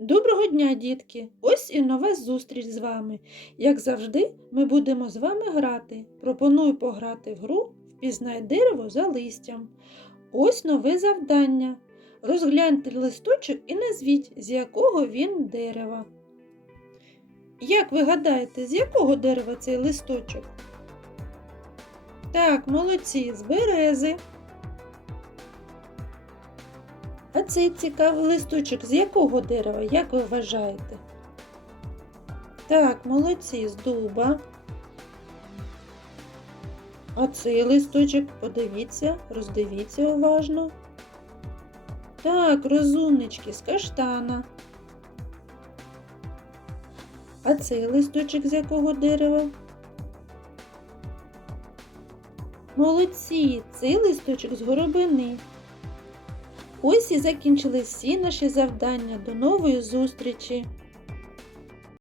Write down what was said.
Доброго дня, дітки! Ось і нова зустріч з вами. Як завжди, ми будемо з вами грати. Пропоную пограти в гру Впізнай дерево за листям. Ось нове завдання. Розгляньте листочок і назвіть, з якого він дерева. Як ви гадаєте, з якого дерева цей листочок? Так, молодці, з берези. А цей цікавий листочок з якого дерева, як ви вважаєте? Так, молодці, з дуба. А цей листочок, подивіться, роздивіться уважно. Так, розумнички, з каштана. А цей листочок з якого дерева? Молодці, цей листочок з горобини. Ось і закінчили всі наші завдання. До нової зустрічі!